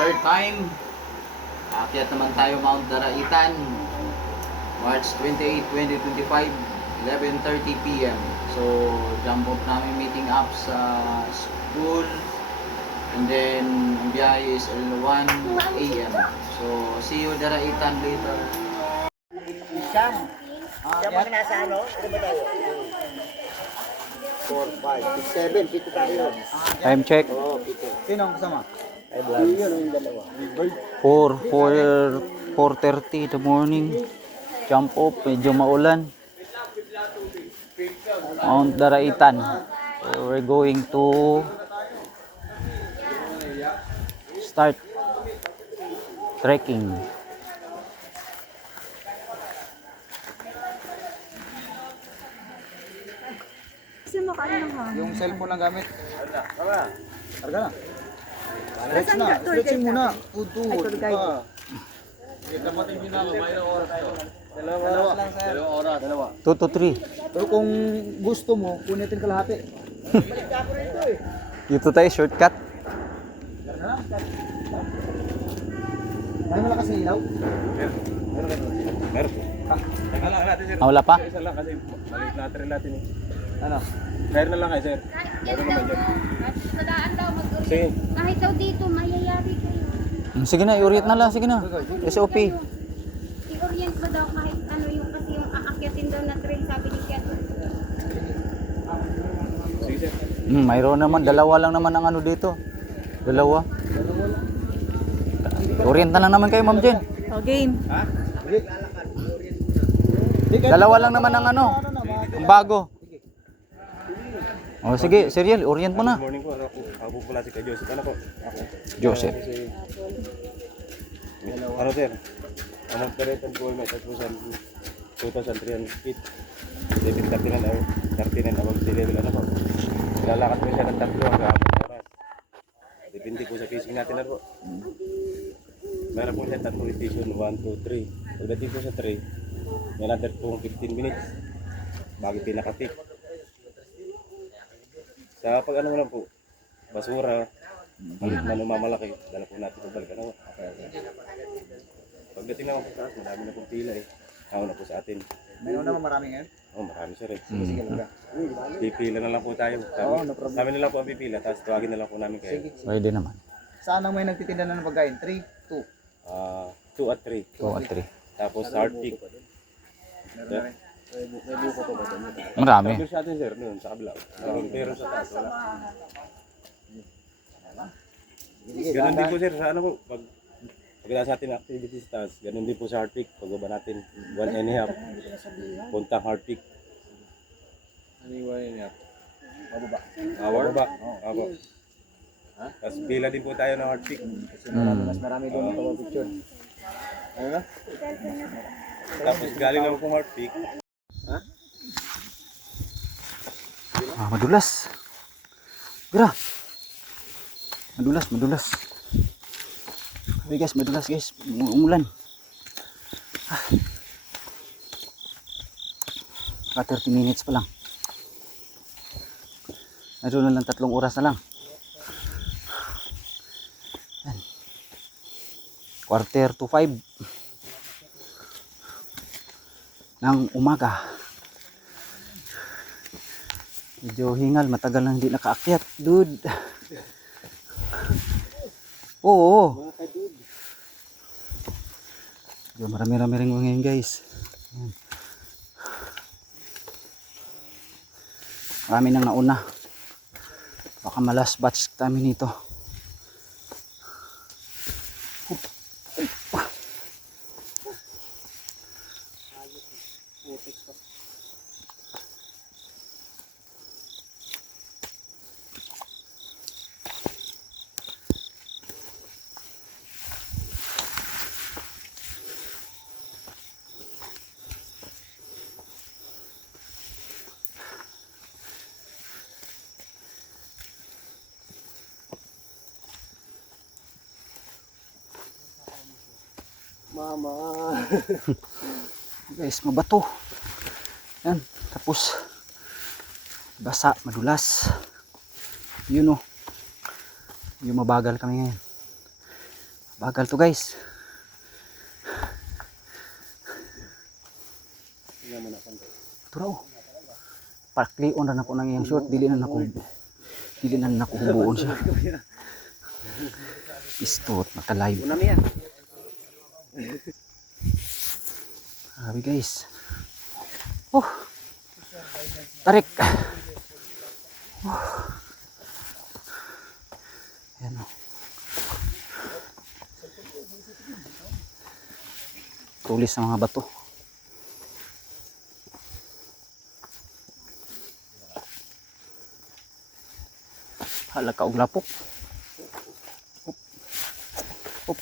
third time. Aakyat naman tayo Mount Daraitan. March 28, 2025, 11:30 PM. So, jump off namin meeting up sa school. And then, ang biyahe is 1 AM. So, see you Daraitan later. Isang. Isang mga nasa ano? Ano ba tayo? 4, 5, 6, 7. Pito tayo. Time check. Oo, pito. Sino ang kasama? Ay, vlog. Yun yung dalawa. 4:30 in the morning. Jump off, medyo maulan. Mount Daraitan. So, we're going to start trekking. Kasi makaano ng hangin. Yung cellphone lang gamit. Tama. Karga na. Stretch Nasaan na. ka? Tour Stretching guide muna. natin. Tuhod. Ay, tour guide. Dalawa. Dalawa. 2 to 3. Pero kung gusto mo, kunin natin kalahati. Dito tayo, shortcut. Ay, malakas na ilaw. Meron po. Teka lang natin, sir. Wala pa? Isa lang kasi maliit na natin natin eh. Ano? Kaya na lang kayo, sir. Meron naman dyan. Sige. Kahit daw dito, mayayari kayo. Sige na, i-orient na lang. Sige na. SOP. I-orient mo daw kahit ano yung kasi yung aakyatin daw na train, sabi ni Kat. Sige, sir. Mayroon naman. Dalawa lang naman ang ano dito. Dalawa. Orient na lang naman kayo, Ma'am Jen. O, game. Ha? Dalawa lang naman ang ano. Ang bago. O sige, serial, orient mo na. Good morning po. Ako po pala si Kay Joseph. Ano po? Ako. Joseph. Ano, sir? Ang Daraitan po ay may 2,300 feet. 39 above sea level. Ano po? Lalakad po siya ng 3 hanggang 4 oras. Depende po sa pacing natin na po. Meron po siya 3 station, 1, 2, 3. Pagdating po sa 3, may another pong 15 minutes bago pinaka-peak. Sa pag ano lang po, basura, mamalaki, dala po natin sa balik. Ano? Pagdating naman po sa taas, madami na pong pila eh. Hawa na po sa atin. Mayroon naman marami ngayon. Oh, marami sir eh. Sige lang. Pipila na lang po tayo. Oo, no problem. Kami na lang po ang pipila, tapos tuwagin na lang po namin kayo. Pwede naman. Saan ang may nagtitinda na ng pagkain? 3, 2. 2 at 3. 2 at 3. Tapos hard pick. Meron na rin. Marami. Sabi sa atin sir, noon sa kabila. Meron sa taas, wala. Ganun din po sir, sa ano po, pagkita sa atin activities sa taas, ganun din po sa hard pick. Pagbaba natin, 1.5, puntang hard pick. Ano yung 1.5? Bababa. Bababa? Opo. Tapos pila din po tayo ng hard pick. Kasi mas marami doon ang picture. Ano na? Tapos galing naman pong hard pick. Madulas. Gra. Madulas. Hey guys, madulas guys. Umulan. Ah. 30 minutes pa lang. Meron na lang 3 oras na lang. Yan. 4:45 ng umaga. Medyo hingal, matagal na hindi nakaakyat, dude. Oo. Medyo marami-rami rin ngayon, guys. Ayan. Marami nang nauna. Baka malas batch kami nito. Mama. Guys, mabato. Yan, tapos basa, madulas. Yun oh. Yung mabagal kami ngayon. Bagal to guys. Turo. Paklion na nako nang iyang short, dili na nako hubuon siya. Istot maka-live. Grabe guys. Tarik. Ayan o. Tulis ng mga bato. Hala ka og lapok. Op.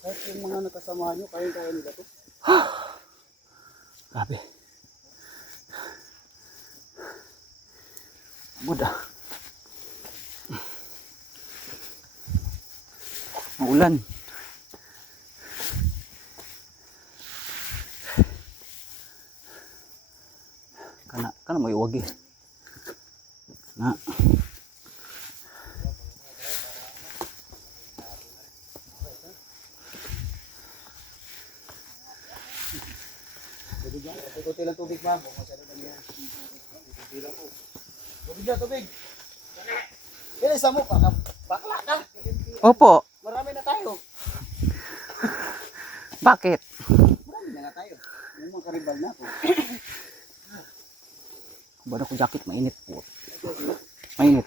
Kahit yung mga nakasama nyo, kaya nila to. Grabe. Muda. Maulan. Kana mo iwagi. Na. Ikuti lang tubig, ma'am. Tubig na, tubig. Kaya sa mo, bakla ka. Opo. Marami na tayo. Bakit? Marami na nga tayo. Yung mga karibal na ako. Bada ko jacket, mainit po. Mainit.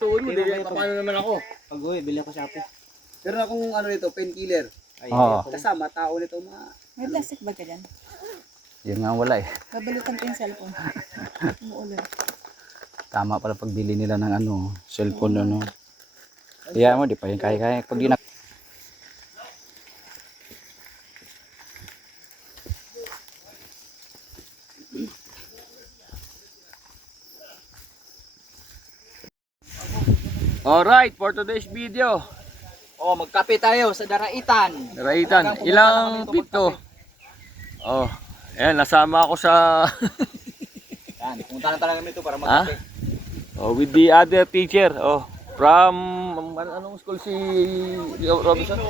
Tuon mo, dili paano naman ako. Pag-uwi, bili ako sa Shopee. Pero akong ano nito, painkiller. Oo. Kasama, tao nito mga... May plastic bag ka dyan? Yun nga wala eh. Babalutan ko yung cellphone. Umuulan. Tama pala pagbili nila ng ano, cellphone ano. Kaya mo, di pa yung kaya-kaya. Pag di na... Alright, for today's video, Oh, magkape tayo sa Daraitan. Raitan, ilang feet to? Oh, ayan, nasama ako sa Yan, pumunta na talaga nito para ha? magkape. Oh, with the other teacher. Oh, from anong school si Robinson?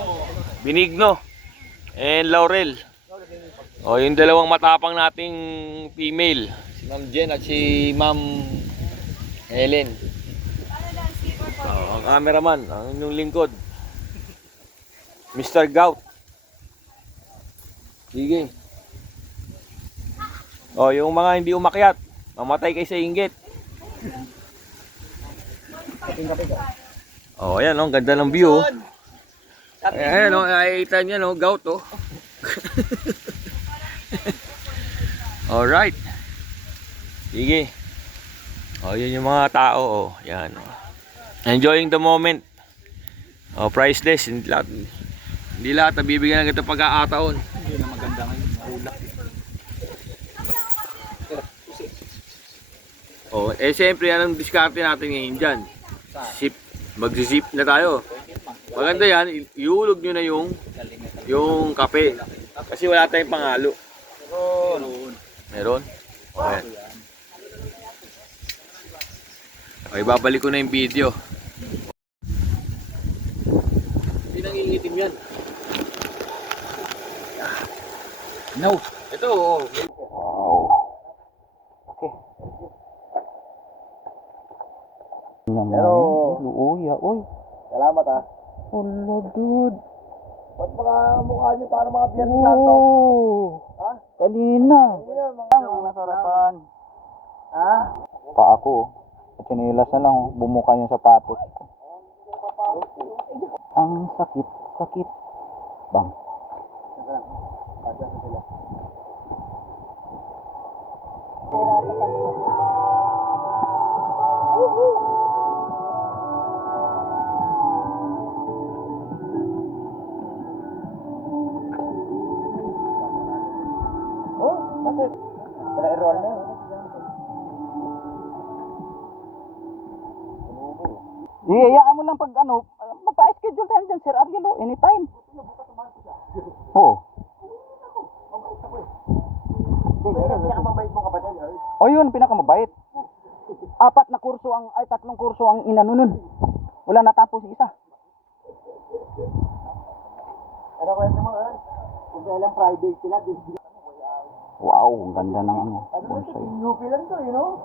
Benigno and Laurel. Oh, yung dalawang matapang nating female, si Ma'am Jen at si Ma'am Helen. Oh, ang cameraman, ang inyong lingkod, Mr. Gout. Sige. Oh, yung mga hindi umakyat, mamatay kayo sa inggit. Oh, ayan, oh, ganda ng view. Ayan, oh, nakikita niyo, no, Gout, oh. Alright. Sige. Oh, yun yung mga tao, oh. Yan, oh. Enjoying the moment. Oh, priceless. Hindi lahat nabibigyan ng ito pagkakataon. Hindi na maganda ngayon, maulak. Oh, eh siyempre anong diskarte natin ngayon dyan? Zip. Mag-zip na tayo. Maganda yan, iulog nyo na yung kape. Kasi wala tayong pangalo. Meron? Okay. Okay, babalik ko na yung video. Hindi nangingitim yan. No. Ito, oh. Pero... Uy, uy. Salamat ha. Hello, dude. Ba't mga mukha nyo para mga Biyernes Santo? Ha? Kanina. Ang nasarapan. Ha? Pa ako. At sinilas na lang, bumuka yung sapatos ko. Ang sakit, sakit. Bang. Wala-enroll na yun. Iyayaan mo lang pag ano, magpa-schedule tayo dyan, Sir Arielo, anytime. Oo. yun, pinakamabait. 4 na kurso ang, ay 3 kurso ang inano nun. Wala natapos isa. Ano ko yung mga, kung kailang private sila, Wow, ang ganda ng ano. Bonsai. UP lang to, you know?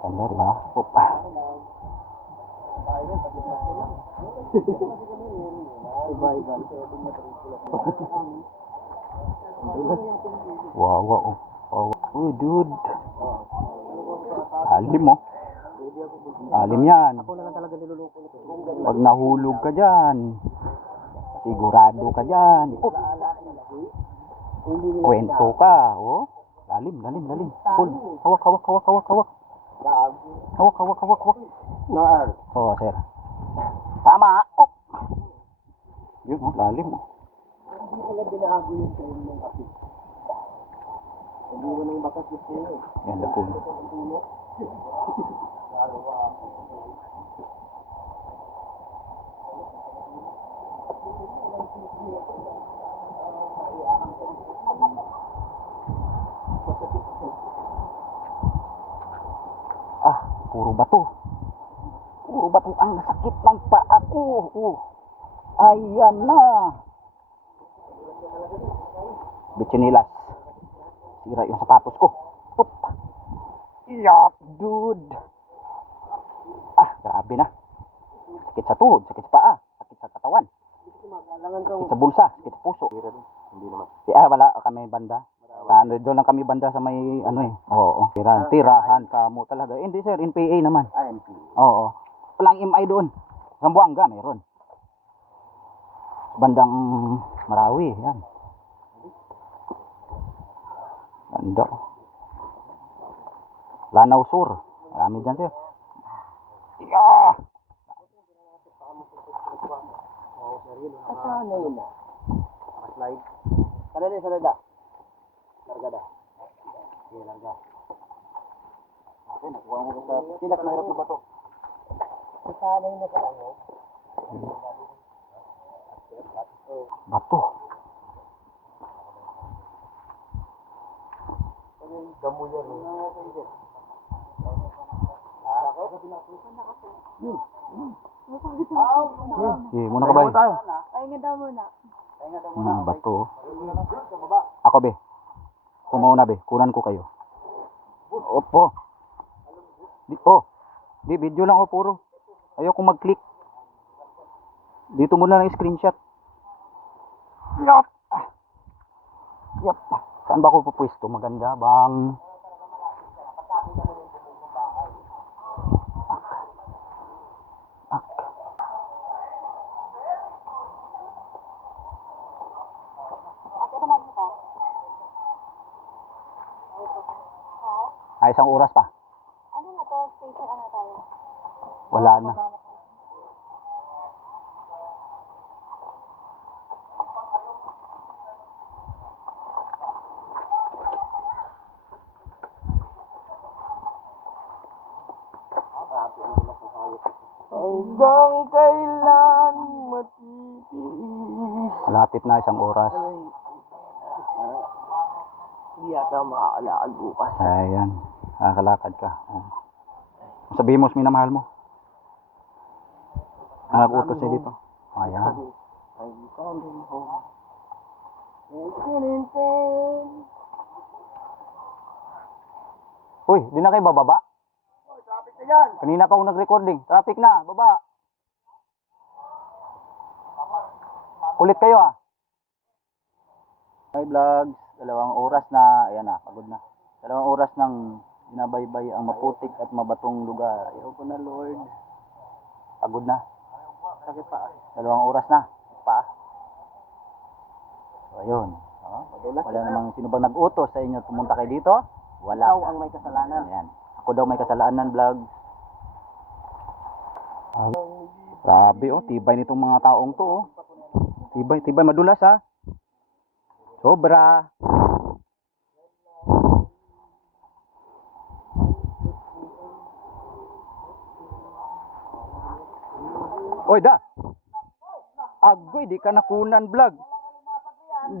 Ganda, di ba? Opa. Wow, wow. Wow. Oh, dude. Alim mo. Alim yan. Pag nahulog ka dyan, sigurado ka dyan. Oh. Kwento ka, oh. Lalim, lalim, lalim. Cool. Hawak, hawak, hawak, hawak, hawak. Hawak, hawak, hawak, hawak. Oh, sir. Tama. Oh. Yun, oh, lalim, oh. Ganda po. Ah, puro bato. Puro bato ang sakit ng paa ko. Oh. Ayan na. Bichinilas. Sira yung sapatos ko. Oop. Yuck, dude. Ah, grabe na. Sakit sa tuhod, sakit sa paa, sakit sa katawan. Sakit sa bulsa, sakit sa puso. Hindi naman. Wala kami banda. Ano, doon lang kami banda sa may ano eh. Oo. Tirahan ka mo talaga. Hindi sir, NPA naman. Oo. Walang MI doon. Zamboanga meron. Bandang Marawi, yan. Banda. Lanao Sur. Marami dyan sir. Yeah! Ano yun na? Slide. Sadali, sadali. Larga da. Okay, larga. Okay, nakuha mo sa pilak na hirap na bato. Sana yun na sa ano? Bato. Damo yan. Muna ka ba? Pahinga daw muna. Bato. Ako be. Kumauna be. Kunan ko kayo. Opo. Di video lang o puro. Ayaw kong mag-click. Dito muna ng screenshot. Yup. Yup. Saan ba ako pupwesto? Maganda bang? Ay, isang oras pa. Ano na to? Station ano tayo? Wala na. Hanggang kailan matitiis? Malapit na isang oras. Hindi yata makakalakad bukas. Ayan. Nakakalakad ka. Sabihin mo sa minamahal mo. Nag-utos niya dito. Ayan. I'm coming home. Uy, di na kayo bababa? Traffic na yan! Kanina pa ako nag-recording. Traffic na, baba. Kulit kayo ah. Hi vlogs, 2 oras na, ayan na, pagod na. 2 oras nang binabaybay ang maputik at mabatong lugar. Ayaw ko na Lord. Pagod na. Sakit pa. 2 oras na. Pa. So ayun. Wala namang sino bang nag-utos sa inyo pumunta kayo dito? Wala. Ikaw ang may kasalanan. Ayan. Ako daw may kasalanan vlog. Grabe oh, tibay nitong mga taong to oh. Tibay, tibay madulas ha. Sobra. Oy da. Agoy, di ka nakunan vlog.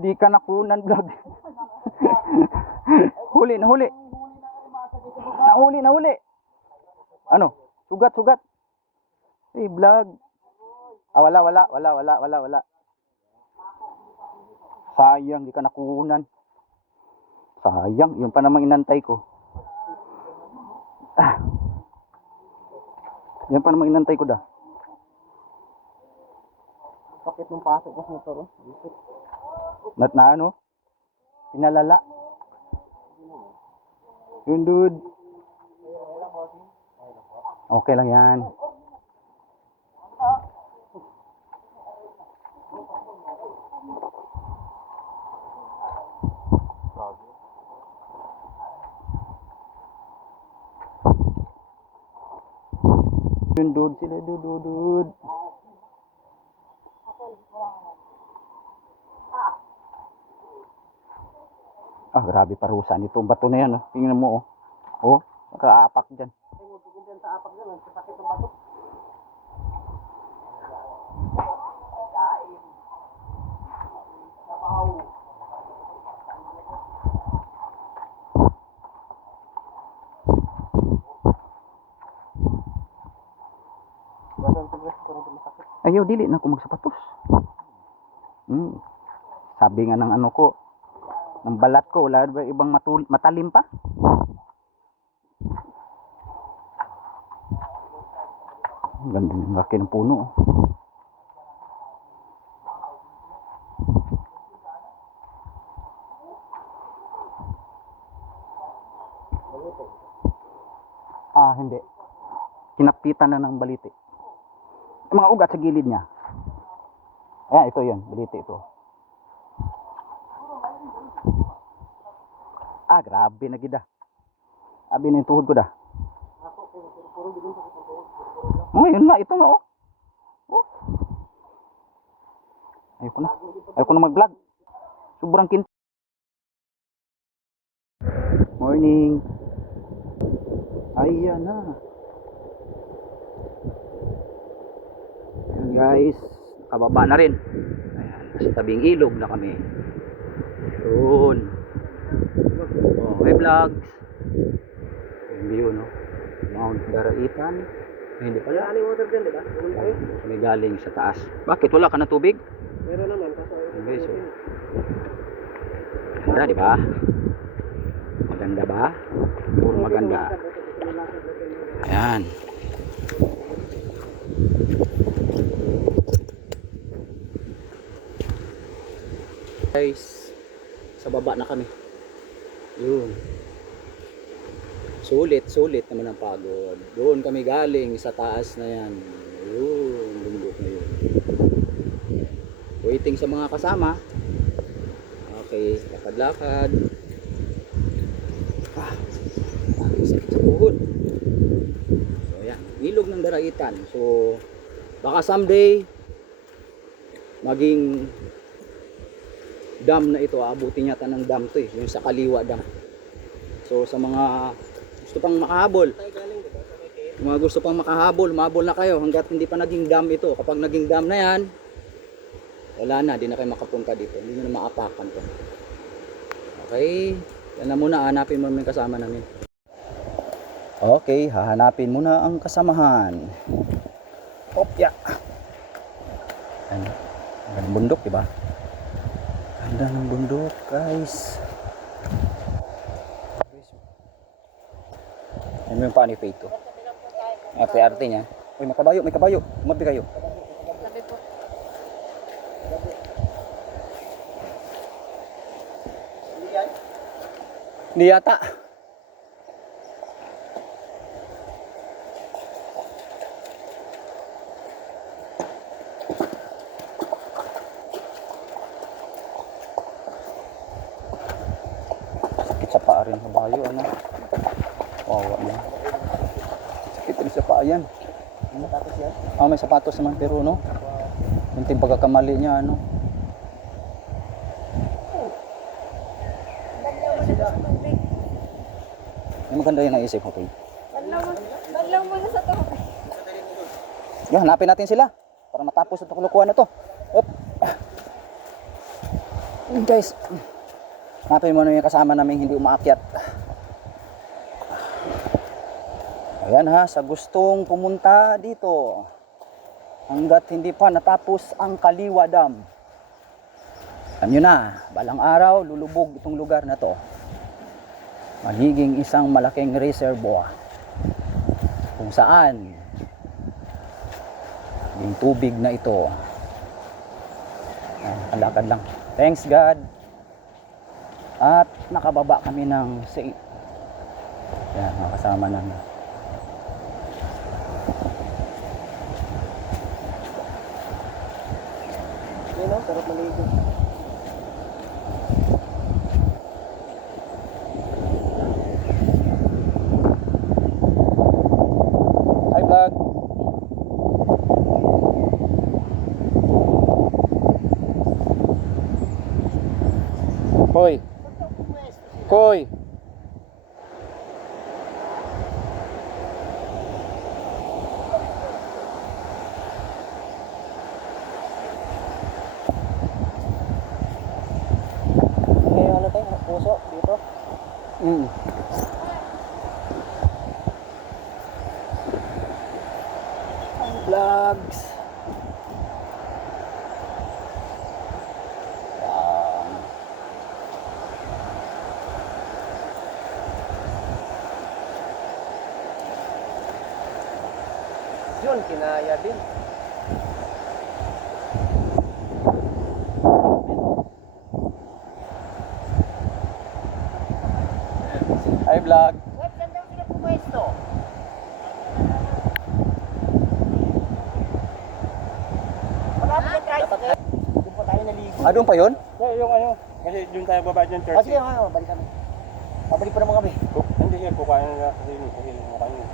Di ka nakunan vlog. Huli, nahuli. Nahuli. Ano? Sugat. Vlog. Wala. Sayang, di ka nakunan. Sayang, yun pa namang inantay ko. Yan pa namang inantay ko dah. Sakit ng pasok ko sa motor. Na ano? Pinalala. Yun, dude. Okay lang yan. Yun, dude. Sila, dude. Grabe parusa nito. Bato na yan, oh. Tingnan mo, oh. Oh, makaapak dyan. Ayaw, dili na ako magsapatos. Sabi nga ng ano ko, ng balat ko, wala ba ibang matalim pa? Ang ganda ng laki ng puno. Hindi. Kinapitan na ng baliti. Yung mga ugat sa gilid niya. Ayan, ito yun. Baliti ito. Grabe na gida. Abi na yung tuhod ko dah. Yun na, ito na, oh. Ayoko na mag-vlog. Sobrang kinto. Morning. Ayan na. Ayan guys, kababa na rin. Ayan, sa tabing ilog na kami. Yun. May vlogs. Yung view, no? Mount Daraitan. Hindi pala. water dyan, di ba? May galing sa taas. Bakit? Wala ka na tubig? Meron naman. Okay, so. Ganda, di ba? Maganda ba? Puro maganda. Ayan. Guys, sa baba na kami. Yun. Sulit naman ang pagod. Doon kami galing sa taas na yan. Yun, bundok na yun. Waiting sa mga kasama. Okay, lakad-lakad. Sakit sa tuhod. So yan, ilog ng Daraitan. So baka someday maging dam na ito. Abutin yata ng dam to, yung sa Kaliwa Dam. So sa mga gusto pang makahabol, mga gusto pang makahabol, mahabol na kayo hanggat hindi pa naging dam ito. Kapag naging dam na yan, wala na, di na kayo makapunta dito, hindi nyo na maapakan to. Okay, yan na muna, hanapin mo yung kasama namin. Okay, hahanapin muna ang kasamahan. Opya. Ganda ng bundok, diba? Ganda ng bundok, guys. Ano yung paano yung fade ko? Arte niya. Uy, may kabayo. Umabi kayo. Sabi po. Hindi yata. Sakit sa paa rin kabayo, ano? Wawa na. Sakit rin sa paa yan. May sapatos naman, pero no? Yung pagkakamali niya, ano? Yung maganda yung naisip ko, okay? Banlaw mo na sa to. Yung hanapin natin sila para matapos itong kulukuhan na to. Up. Guys, Hanapin mo na yung kasama namin hindi umaakyat. Ayan ha, sa gustong pumunta dito, hanggat hindi pa natapos ang Kaliwa Dam. Alam nyo na, balang araw, lulubog itong lugar na to. Magiging isang malaking reservoir kung saan yung tubig na ito. Ang lakad lang. Thanks God. At nakababa kami ng safe. Yan, makasama namin. Yun o, sarap maligo. Hi vlog. Hoy. Hoy. May ano tayo, puso dito. Vlogs. Yun, kinaya din. Hi vlog. Wait, ganda sila pumwesto. Malapit yung tricycle. Doon po tayo naligo. Ah, doon pa yun? Yung ano, kasi doon tayo baba dyan, Ah, 30. sige, balik kami. Babalik pa naman kami. Hindi siya, kukain na kasi kasi mukha nyo